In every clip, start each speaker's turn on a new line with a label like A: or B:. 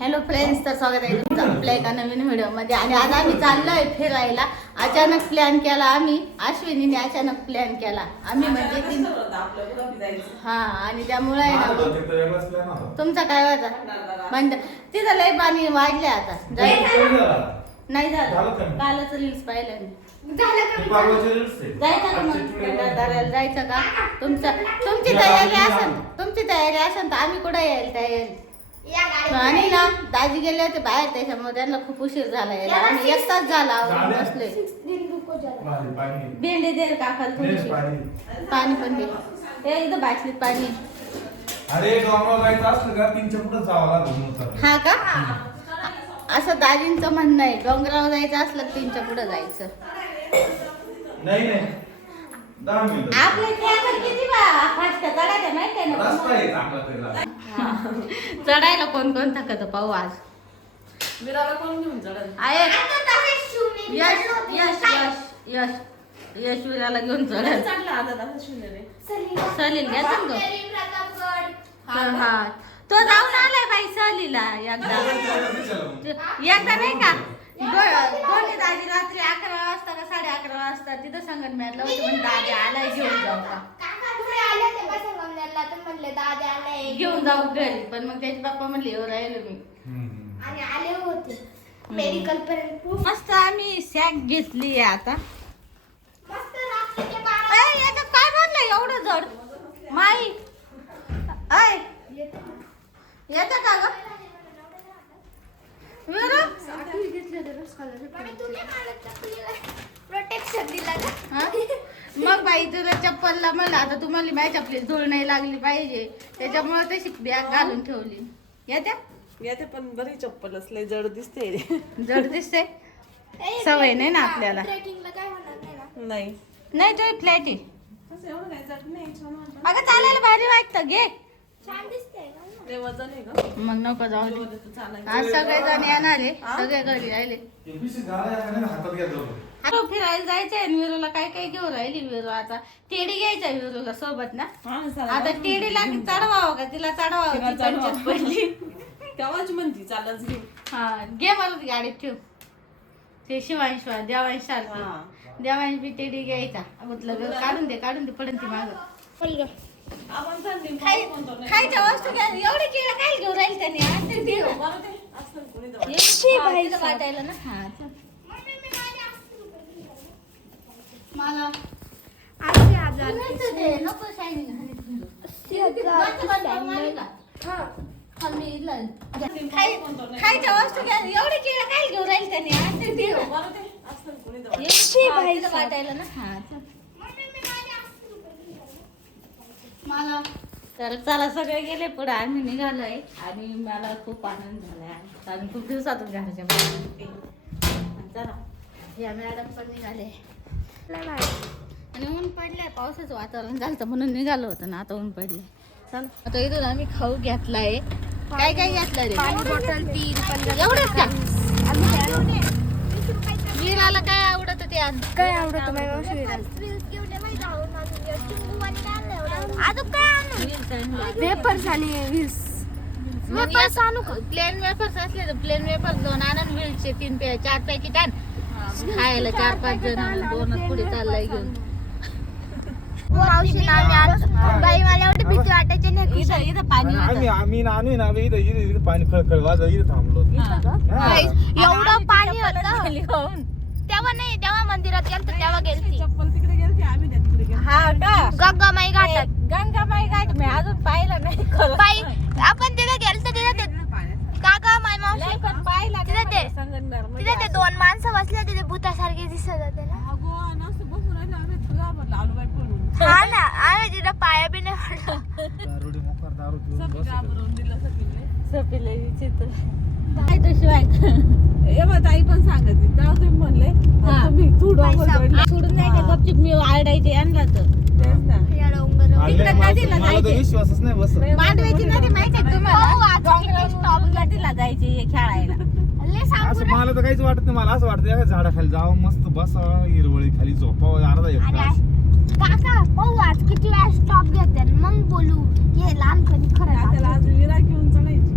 A: Hello friends तर स्वागत आहे तुमचं आपल्या एका नवीन व्हिडिओमध्ये. आणि आज आम्ही चाललोय फिरायला. अचानक प्लॅन केला आम्ही अश्विनीने अचानक प्लॅन केला. आम्ही म्हणजे तीन हा आणि त्यामुळे आहे ना. तुमचा काय वाजा म्हणजे तिथं लय पाणी वाढले आता. जायचं नाही झालं? कालच रील्स पाहिलं. मी जायचं का मग? भंडारदऱ्याला जायचं का? तुमचं तुमची तयारी असेल तुमची तयारी असेल तर आम्ही कुठे यायला तयारी आणि ना दाजी गेले होते बाहेर त्याच्यामुळे त्यांना खूप उशीर झाला यायला आणि एक तास झाला आवरून? बसले. भेंडी दे काकाला थोडीशी. पाणी. पण दे. ते इथं बाटलीत पाणी.
B: अरे डोंगरावर जायचं असलं का? तीनच्या पुढे जावं लागून होतं
A: हा का? असं दाजींचं म्हणणं आहे. डोंगरावर जायचं असलं तीनच्या पुढे जायचं.
B: नाही नाही. दहा मिनिटं.
A: आपल्या इथे आता किती फास्ट चढायचं माहिती आहे ना
B: रस्ता आहे चांगला पहिला
A: चढायला कोण कोण थकत पाहू आज?
C: विराला कोण घेऊन चढल
A: आहे. यश यश यश यश यश वीराला घेऊन चढायला
C: चांगला आता दादा शून्य रे.
A: सहलील घ्या सांग. हा हा. तो जाऊन आलाय बाई सहलीला एकदा. एकदा नाही का? दोन्ही दादी रात्री अकरा वाजता का साडे अकरा वाजता तिथं सांगत मिळालं होतं म्हणजे दादी आलाय घेऊन जाऊ का? घेऊन जाऊ घरी. पण मग त्याचे पप्पा म्हणले एवढं राहिलो मी.
D: आणि आले होते. मेडिकल पर्यंत
A: मस्त आम्ही सॅक घेतली आहे आता.
D: मस्त रात्रीचे बारा
A: काय भरलंय एवढं जड. माई. अय येतं का ग वीरू?
D: प्रोटेक्शन दिला का?
A: मग बाई तुला चप्पलला मला आता तुम्हाला माझ्या चपलीत धूळ नाही लागली पाहिजे. त्याच्यामुळे तशी बॅग घालून ठेवली. येत्या?
C: याते पण बरी चप्पल असले जड दिसते.
A: जड दिसते? सवय नाही ना आपल्याला.
D: ट्रेकिंगला काय होणार नाही ना?
C: नाही.
A: नाही तो फ्लॅट आहे. अगं चालायला भारी वाटतं घे.
D: छान दिसतंय का
C: ते वजन आहे का
A: मग नको जाऊ दे. आज सगळे जण येणार आहे? सगळे घरी राहिले.
B: हातात.
A: आता फिरायला जायचंय आणि विरूला काय काय घेऊन राहिली विरू आता. टेडी घ्यायचा विरूला सोबत ना. आता टेडीला चढवावं का? तिला चढवावं
C: तिला
A: ती
C: चढवावं.
A: पंचायत पडली.
C: तेव्हाच म्हणती चालच घेऊ
A: हा घे मला ती गाडीत ठेव. ते शिवांश देवांश सारखी.
C: हा.
A: देवांश बी टेडी घ्यायचा. म्हटलं ग, काढून दे काढून दे पडन ती माग.
C: आपण चालली
A: खाय
C: म्हणतो नाही.
A: खायच्या वस्तू घ्या. एवढे केळं काय घेऊन राहील त्याने? आज ते दे.
C: बरं ते? असलं कोणी जवळ.
A: एवढी तिथं वाटायला ना. हा चल.
D: मम्मी मी माझ्या
A: मला
D: आठशे हजार
A: नाही तर दे, नको शायनिंग खायच्या वस्तू घ्या. एवढे केळं काय घेऊन राहील त्याने? आज ते दे.
C: बरं ते? असलं कोणी
A: वाटायला ना. हा चल.
D: मम्मी मी माझ्या
A: मला. तर चला सगळे गेले पुढे. आम्ही निघालोय. आणि मला खूप आनंद झालाय. आम्ही खूप दिवसातून घराच्या. चला या मॅडम पण निघाले. आणि ऊन पडलंय पावसाचं वातावरण झालं म्हणून निघालो होतं ना आता ऊन पडले चला. आता इथून आम्ही खाऊ घेतलाय. काय काय घेतलं रे?
D: पाणी बॉटल तीन पंधरा
A: एवढंच का? वीराला काय आवडत ते आज
D: काय आवडत नाही अजून काय आणू? वेपर्स आणि व्हील्स. वेपर्स आणू का?
A: प्लेन वेफर्स असले तर प्लेन वेफर्स दोन आणून व्हीलचे तीन पे चार पॅकेट आण. खायला चार पाच जण दोनच पुढे चाललाय घेऊन.
D: मावशी आम्ही आज बाई मला एवढी भीती वाटायची नाही
A: इथं इथं पाणी
B: आम्ही ना इथं इथं इथं पाणी खळखळ वाजव इथं थांबलो. हा.
D: एवढं पाणी होतं. तेव्हा नाही तेव्हा मंदिरात गेलतो तेव्हा गेलती.
C: चप्पल तिकडे गेलती आम्ही
A: हा का?
D: गंगामाई घाटात
A: गंगाबाई घाट मी अजून पाहिलं नाही खरं.
D: बाई आपण तिथे गेलतो तिथे ते काका माय मावशी
A: नाही, पण पाहिलं
D: तिथे
A: नाही
D: ते-
A: मला संगमनेरमध्ये
D: तिथे ते दोन माणसं बसले तिथे भूतासारखे दिसत होते ना
C: अगो आणि असं बसून राहिलं आम्ही तुला म्हटलं आलू बाई पळून
D: हा ना आम्ही तिथे पाया बी नाही पडलो
B: दारुडी मोकार दारू पिऊन
C: सगळं
B: बसलो.
C: घाबरवून दिलं सगळीने
A: सपिले विचित्र काय तो शिवाय
C: ए बा ताई पण सांगत तेव्हा तुम्ही म्हणले
A: हा.
C: तुम्ही तू डोंगर चढला.
A: सोडून जायचं गपचूप मी आरडायचे आणला तर
C: तेच ना
D: या डोंगर
B: आले,
A: तिकडं
B: मला
A: नदीला
B: विश्वासच नाही बस
A: मांडवायची नदी माहिती आहे तुम्हाला? जायचे हे खेळायला.
D: सांगू
B: असं मला तर काहीच वाटत नाही मला असं वाटतं एका झाडाखाली जावं मस्त बसा हिरवळी खाली झोपावं अर्धा एक
D: आणि
B: तास.
D: काका पाहू आज किती वेळा स्टॉप घेते मग बोलू. हे लहानपणी खरं
C: त्याला आज विरा घेऊन चढायची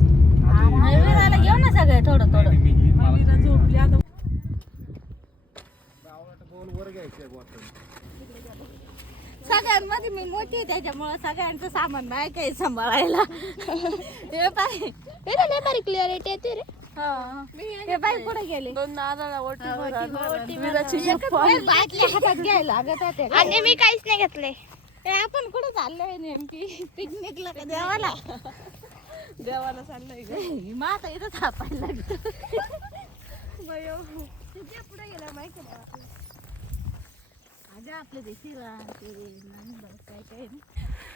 B: आता
A: विराला घेऊन थोडं थोडं.
C: झोपली आता
B: आवडतं बोल वर घ्यायचंय bottle.
A: सगळ्यांमध्ये मी मोठी आहे त्याच्यामुळं सगळ्यांचं सामान नाही काही सांभाळायला. हे पाय
D: भारी क्लिअरिटी येते रे.
A: हे. बाई कुठे गेले?
C: दोन नारळ ओटी
A: ओटी
C: मीराची
A: एकच वेळ बाटल्या हातात घ्यायला लागत होते
D: आणि मी काहीच नाही घेतले.
A: ए, आपण कुठे चाललोय नेमकी? पिकनिकला का देवाला?
C: देवाला चाललंय ग
A: माता इथं थापायला लागत
D: पुढे गेला माहिती
A: अगं आपले ते शिरा ते काय काय.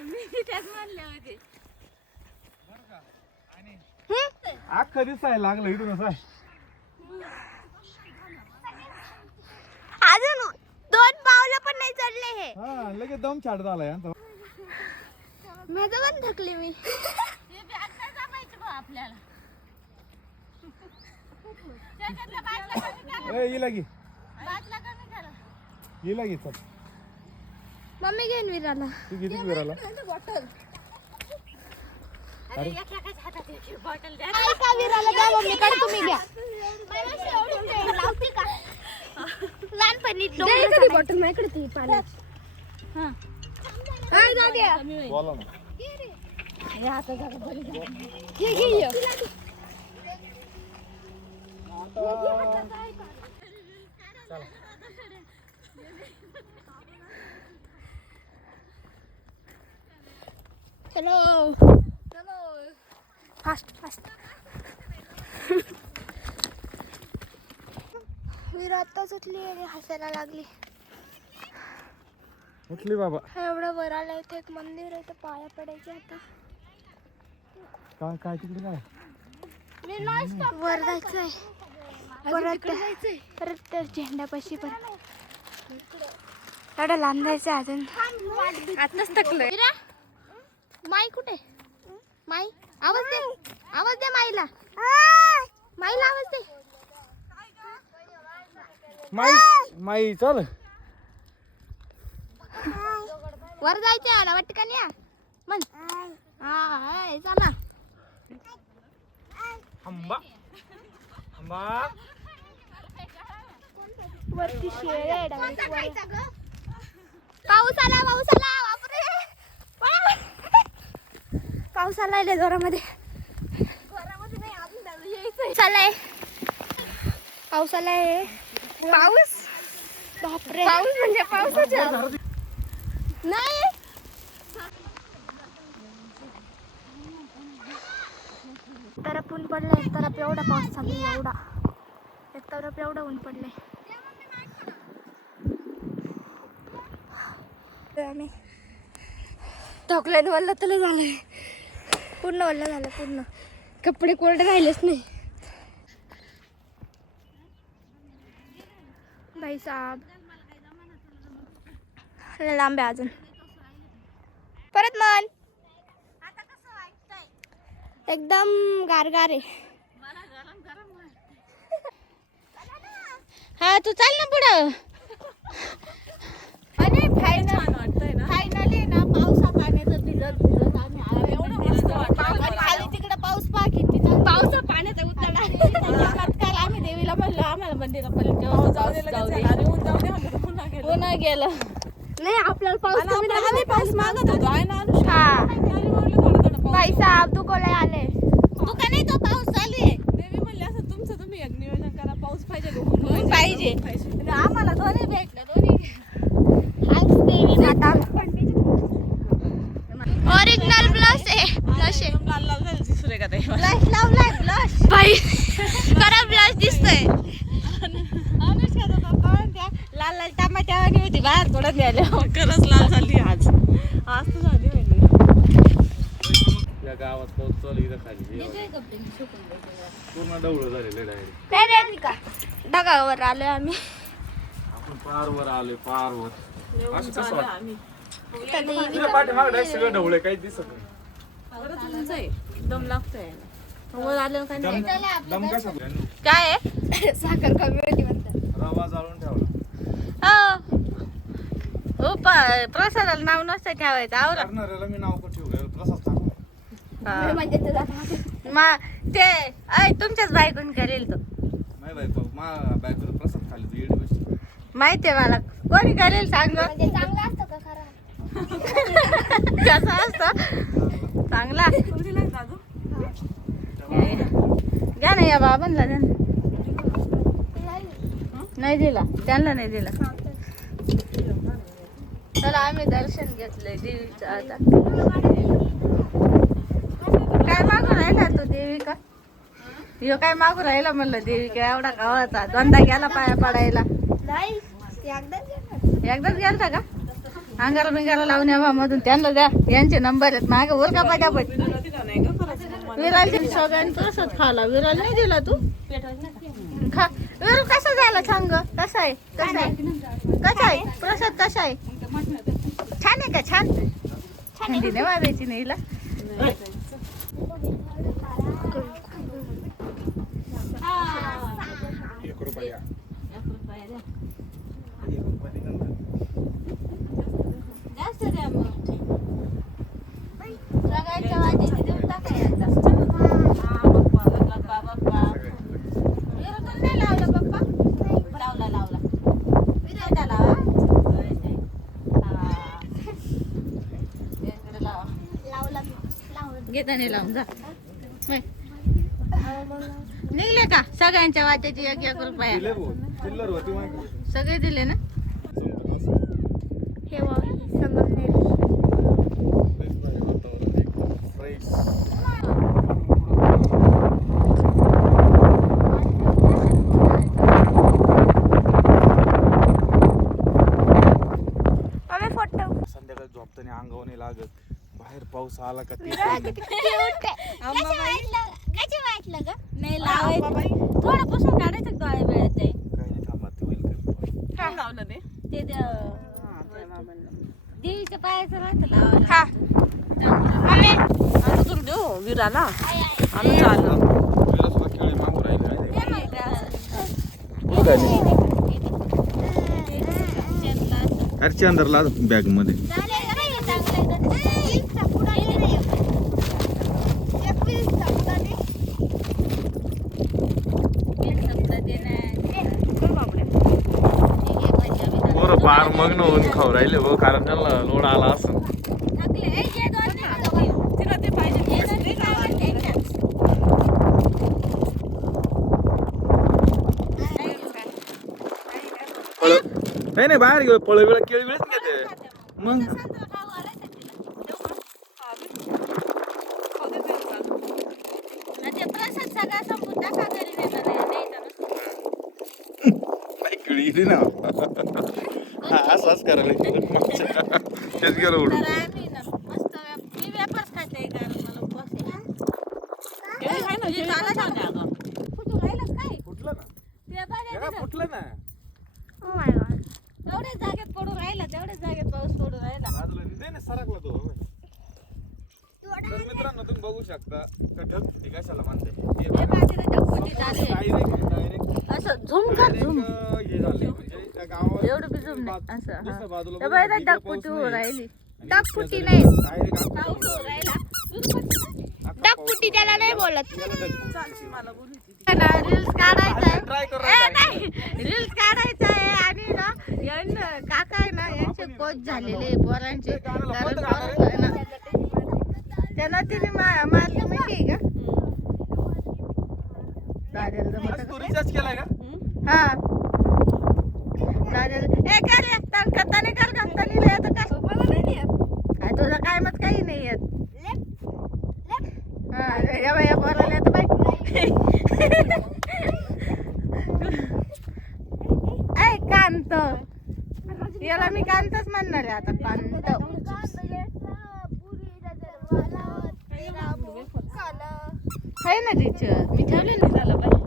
A: मी त्यात म्हणले होते.
B: अख्खं दिसायला लागलं इथूनच आहे
D: अजून दोन पावलं पण नाही चढले हे.
B: हा लगेच दम छाट झाला यांचा.
D: माझं पण थकले मी.
A: हे जमायचं आपल्याला. त्याच्यातल्या बाटल्या कमी करा.
B: ए हिला घे.
A: बाटल्या कमी करा.
B: हिला घे चल.
D: मम्मी घेऊन विराला.
B: तू किती
A: अरे.
D: विराला? द्या मम्मीकडे तुम्ही घ्या. लावते का? लहानपणी बॉटल माझ्याकडे ती पाण्याची
B: बोला ना.
D: घे घे. चलो चलो फास्ट फास्ट विरा आत्ताच उठली आणि हसायला लागली.
B: उठली बाबा.
D: एवढं वर आलं इथे एक मंदिर आहे तर पाया पडायचे आता.
B: काय काय तिकडे काय?
D: वर जायचंय. परत परत तर झेंडापाशी परत एवढं लांब जायचं अजून. आताच थकलोय. माई कुठे? माई आवाज दे. आवाज दे माईला. माईला आवाज दे.
B: माई माई चल.
D: वर जायचं आला वाटत का नाही? म्हण. हा हाय, चला.
B: आंबा आंबा
D: वरती शेळ आहे direct वर. पाऊस आला पाऊस आला बापरे. पाऊस आला लय जोरामध्ये. चालाय पाऊस आलाय. पाऊस? बापरे. पाऊस म्हणजे पावसाच्या. नाही. तरफ ऊन पडलंय तरफ एवढा पाऊस चालू एवढा. एक तरफ एवढं ऊन पडलंय. आम्ही. थकल्याने वल्ल तलं झालंय. पूर्ण वल्ल झालं पूर्ण. कपडे कोरडे राहिलेच नाही. भाई साहेब लांब आहे अजून. परत मन एकदम गारगार आहे.
A: हा तू चाल ना पुढं आणि फायनल
C: वाटतंय ना
A: फायनली ना पावसा पाण्याचं भिजत भिजत आम्ही आलो.
C: एवढं मस्त वाटतं.
A: आणि खाली तिकडे पाऊस पहा किती पावसा पाण्याचा काल आम्ही देवीला म्हणलो आम्हाला मंदिरा पहिले
C: पाऊस जाऊ दे लगेच झाला. आणि ऊन जाऊ दे म्हणलं तर पुन्हा गेलं.
A: पुन्हा गेलं.
D: नाही आपल्याला पाऊस
C: आणि
D: कमी
C: आपण आधी पाऊस मागत होतो. आहे ना अनुष्का?
D: हा.
C: आणि म्हणलं थोडा थोडा पाऊस.
D: भाई साहेब तू कोले आले?
A: तू का नाही तो पाऊस चालू आहे?
C: देवी म्हणले असं तुमचं तुम्ही एक नियोजन करा पाऊस पाहिजे ऊन
A: पाहिजे.
C: पाहिजे.
A: आम्हाला दोन्ही भेटलं दोन्ही
D: थँक्स देवी माता ओरिजिनल ब्लश आहे ब्लश आहे
C: एकदम लाल लाल झाली ती सुरेखाताई.
A: ब्लश लावलाय ब्लश
D: बाई खरा ब्लश दिसतोय.
A: लाल लाल टमाट्यावानी होती बाहेर थोडं न्यायला
C: खरंच लाल झाली आज. आज तर झाली म्हणजे
B: या गावात पाऊस चालू इथं खाली. बघा. पूर्ण डवळं झालेलं डायरेक्ट
D: नाही नाही का? ढगावर आलोय आम्ही.
B: आपण पारवर आलोय पारवर. असं कसं वाटतं?
C: आम्ही.
D: तर देवी
B: तुझ्या पाठीमागं direct सगळं ढवळे काही दिसत नाही.
C: खरंच उंच आहे. दम लागतोय वर आलं काय नाही
B: दम दम कसा
A: काय आहे?
D: साखर कमी होती म्हणतात.
B: रवा जाळून ठेवला.
A: हो. प- प्रसादाला नाव नसतं ठेवायचं आवरा.
B: करणाऱ्याला मी नाव ठेवलं तसंच टाकू
D: म्हणजे ते जाता
A: मा ते ऐ तुमच्याच बायकून करेल तो.
B: बायको मा प्रसाद खाली तू येडी गोष्ट.
A: माहितीये मला. कोणी करेल सांग?
D: म्हणजे चांगलं असतं का खरं?
A: कसं असतं? चांगला घ्या ना या बाबांना द्या ना. नाही दिला. त्यांना नाही दिला. चला आम्ही दर्शन घेतलंय देवीचं आता. काय मागू राहिला तू देविका? ह्यो काय मागू राहिला म्हणलं देविका? एवढा गावाचा दोनदा गेला पाया पडायला.
D: नाही एकदाच
A: गेलता का? अंगाला बिंगाला लावून यावा मधून त्यांना द्या. यांचे नंबर आहेत. मागे वर का पाठापट विरालची सगळ्यांनी तसंच खाला विराल नाही दिला तू? खा. विरू कसा झाला सांग? कसा आहे? कसा आहे? कसा आहे? प्रसाद कसा आहे? छान आहे का? छान? थंडी नाही वाजायची नाही हिला. जास्त द्या मग सगळ्यांच्या वाटेची देऊन टाकायचा बाप्पा बाप्पा विरू तुम्ही नाही लावला बाप्पा लावला लावला विरायला लावा होय ते. हा. इकडे लावा
D: लावला लावला
A: घेताने लावून जा. निघले का? सगळ्यांच्या वाट्याची एक एक रुपया. सगळे दिले ना?
D: हे
B: संध्याकाळी झोपताना लागत. बाहेर पाऊस आला का ते
D: ग?
A: नाही लावायचं. थोडं पुसून काढायचं डोळे वेळात आहे
B: काही नाही थांबा ते होईल कमी.
C: लावलं ते?
A: ते द्या- देवीच्या पायाचं राहतं लावायला.
D: हा. आम्ही
C: आता तुम्ही देऊ विराला. आम्ही चाललो.
B: तुला सुद्धा खेळ मागू राहिले काय?
A: ते का?
B: अरे अंदरला
D: बॅगमध्ये
B: पार मग नवून खवरायले हो कारण त्याला लोड आला
C: होइन
B: बाह्र नाही बाहेर गेलो पळ वेळ केळी वेळच घेते मग सगळा ना. हा असंच करायला तेच गेलो उडून फुटलं ना फुटलं ना
D: Oh my God.
A: तेवढ्याच जागेत पडून राहिला तेवढ्याच जागेत पाऊस पडून राहिला
B: बाजूला नाही नाही सरकला तो तर मित्रांनो तुम्ही बघू शकता का ढगफुटी कशाला म्हणते हे
A: हे
B: बघा.
A: बाजूला ढगफुटी झाली
B: Direct- direct-
A: असं झुम कर झुम
B: direct हे झाले म्हणजे त्या गावात
A: एवढं बी झुम नाही असं हा.
B: दुसऱ्या बाजूला बघू इकडं
A: होऊन
B: नाही.
A: राहिली.
B: आणि
D: नाही.
B: direct अख्खा
A: पाऊस होऊन राहिला.
D: ढगफुटी त्याला नाही बोलत.
B: याला
A: रील्स काढायचा
B: Try करू
A: आहे नाही रील्स काढायचा आहे आणि ना यांना काका आहे ना यांचे कोच झालेले आहे पोरांचे. कारण पोरं आहे ना. त्यांना तिने मा- मारली माहिती आहे का?
B: आज
A: का?
B: तू रिचार्ज केलाय का?
A: हा. तुझं काय मत काही नाही येत. ऐ कांत याला मी कांतच म्हणणार आहे आता कांत. आहे ना टीचर मी ठेवले ना त्याला बाई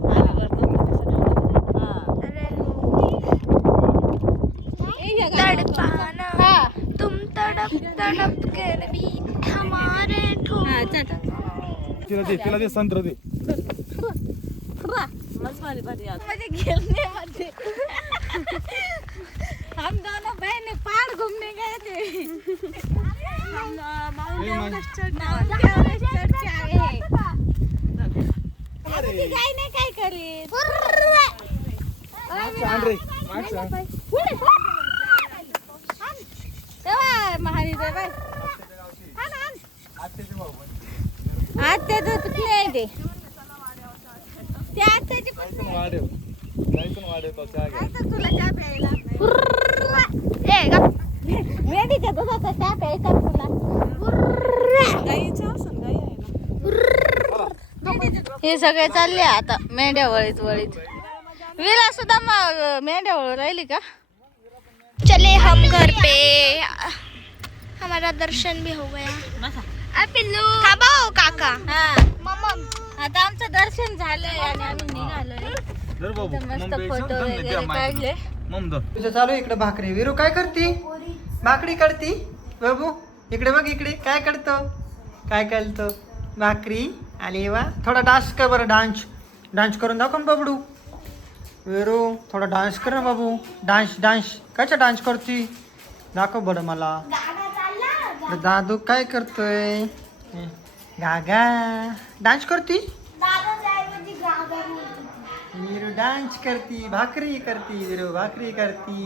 D: तड़पाना
A: हा
D: तुम तड़प तड़प कर भी हमारे
B: तिला दे तिला दे संत्र दे.
A: दे हम दोनों बहन पहाड़ घूमने गए थे.
C: माउंट
B: ए, मा-
C: एव्हरेस्ट
A: माउंट एव्हरेस्ट चढ़ के आए आता ती गाय नाही काय करीत. तेव्हा महारी बाय आत्याचं कुठली आहे ते? आत्याची
B: वाढेव जायचं वाढेव चहा घ्या
A: तुला चहा प्यायला.
D: ए गप.
A: मेंढीच्या दुधाचा चहा प्यायचा तुला?
C: गाईचं असं गाई आहे ना.
A: हे. सगळे चालले आता मेंढ्या वळीत वळीत. विला सुद्धा मग मेंढ्या वळ राहिली का?
D: चले हम घर पे. हमारा दर्शन भी हो गया. पिल्लू हो काका?
A: हा.
D: मम्मा
A: आता आमचं दर्शन झालंय आणि आम्ही निघालोय. मस्त फोटो वगैरे. काढले.
E: तुझं चालू इकडे भाकरी. विरू काय करती? भाकरी करती? बाबू इकडे बघ इकडे. काय करतो? काय करतो? भाकरी आली वा थोडा डान्स कर बरं डान्स डान्स करून दाखव ना बाबडू. विरू थोडा डान्स कर ना बाबू. डान्स डान्स कायचा डान्स करती? दाखव बरं मला. बरं, दादू काय करतोय? गागा. डान्स करती? विरू डान्स करती भाकरी करती विरू भाकरी करती.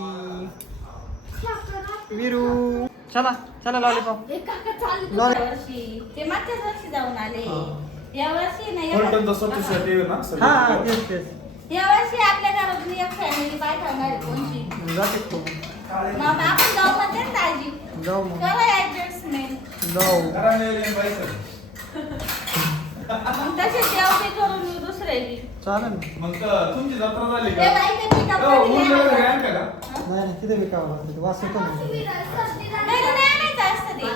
E: विरू. चला चला लॉलीपॉप लॉली
A: वर्षी ते मागच्याच वर्षी जाऊन आले. या वर्षी नाही
E: हा तेच तेच.
A: या वर्षी आपल्या घरातली एक फॅमिली बाय कोणची? मग आपण जाऊ म्हणते ना दाजी.
E: जाऊ मग.
A: करा ऍडजस्टमेंट
E: जाऊ
A: मग तसे जेवणी करून येऊ दुसऱ्याची.
E: चालेल ना.
B: मग तर तुमची जत्रा झाली
A: ते
B: का
A: बाई ते पिकअप
B: हो,
A: मध्ये
B: मुलं वगैरे
A: नाही
B: आहे का?
E: नाही नाही तिथे विकावं लागतं वास येतो ना.
A: नाही, नाही आणायचं असतं ते.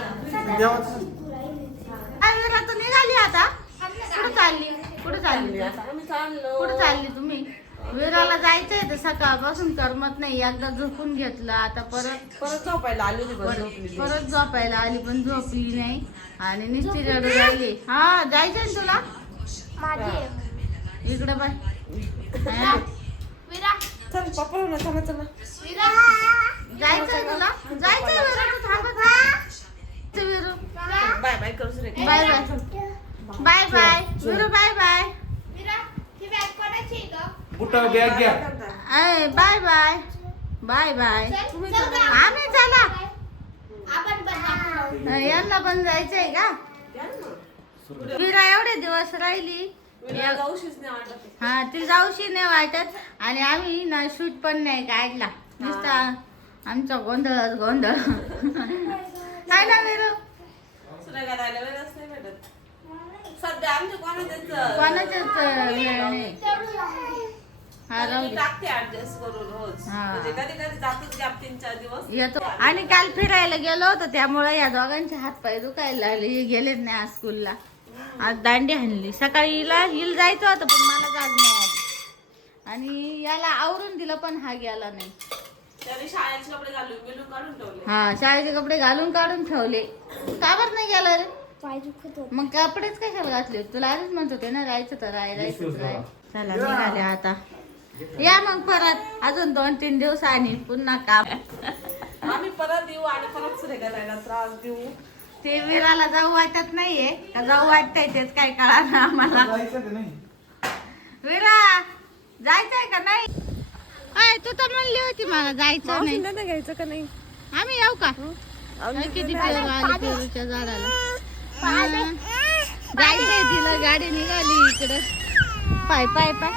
E: देवाचं.
A: आयुर्वेदा तर निघाली आता. कुठं चालली? कुठं चाललो. कुठं चालली तुम्ही? विराला जायचंय तर सकाळपासून करमत नाही. एकदा झोपून घेतलं आता परत
C: परत झोपायला आली होती
A: परत
C: झोपलेली.
A: परत झोपायला आली पण झोपली नाही. आणि नुसती रडू राहिली. हा जायचंय ना तुला?
D: माझी
A: इकडं बाय हा.
C: चल पप्पा ना चला चला.
A: जायचंय तुला? जायचंय विरा तू थांबत नाही. विरू.
C: बाय बाय करू
A: bye bye. Bye bye. Viru bye bye.
B: बुटा bag घ्या.
A: बाय बाय बाय बाय आम्ही चला. यांना पण जायचंय का? विरा एवढे दिवस राहिली. हा ती जाऊशी नाही वाटत. आणि आम्ही ना शूट पण नाही काढला. नुसता आमचा गोंधळच गोंधळ. काय ना विरू? अ, वेळ नाही. हा राहू दे.
C: टाकते ऍडजस्ट करून रोज.
A: हा.
C: म्हणजे कधी कधी जातोच गॅप तीन चार दिवस.
A: येतो. आणि काल फिरायला गेलो होतो त्यामुळे या दोघांचे हात पाय दुखायला लागले. हे गेलेच नाही आज स्कूलला. आज दांडी हाणली सकाळी हिला हिल जायचं होतं पण मला जाग नाही आली. आणि याला आवरून दिलं पण हा गेला नाही.
C: त्याने शाळेचे कपडे घालून बिलून काढून ठेवले.
A: हा शाळेचे कपडे घालून काढून ठेवले. का बरं नाही गेला रे?
D: पाय दुखत होते.
A: मग कपडेच कशाला घातले? तुला आधीच म्हणत होते ना राहायचं तर राय राहायचं तर राय चला निघाले आता. या मग परत. अजून दोन तीन दिवस आणि पुन्हा काम.
C: आम्ही परत येऊ आणि परत त्रास देऊ.
A: ते विराला जाऊ वाटत नाहीये. का जाऊ वाटतंय तेच काय कळा ना आम्हाला.
B: जायचं का नाही?
A: विरा जायचंय का नाही? तू तर म्हणली होती मला जायचं नाही.
C: नाही घ्यायचं का नाही?
A: आम्ही येऊ का? किती पेरू आली. पेरूच्या झाडाला. हा. जायचंय तिला गाडी निघाली इकडं. पाय पाय पाय.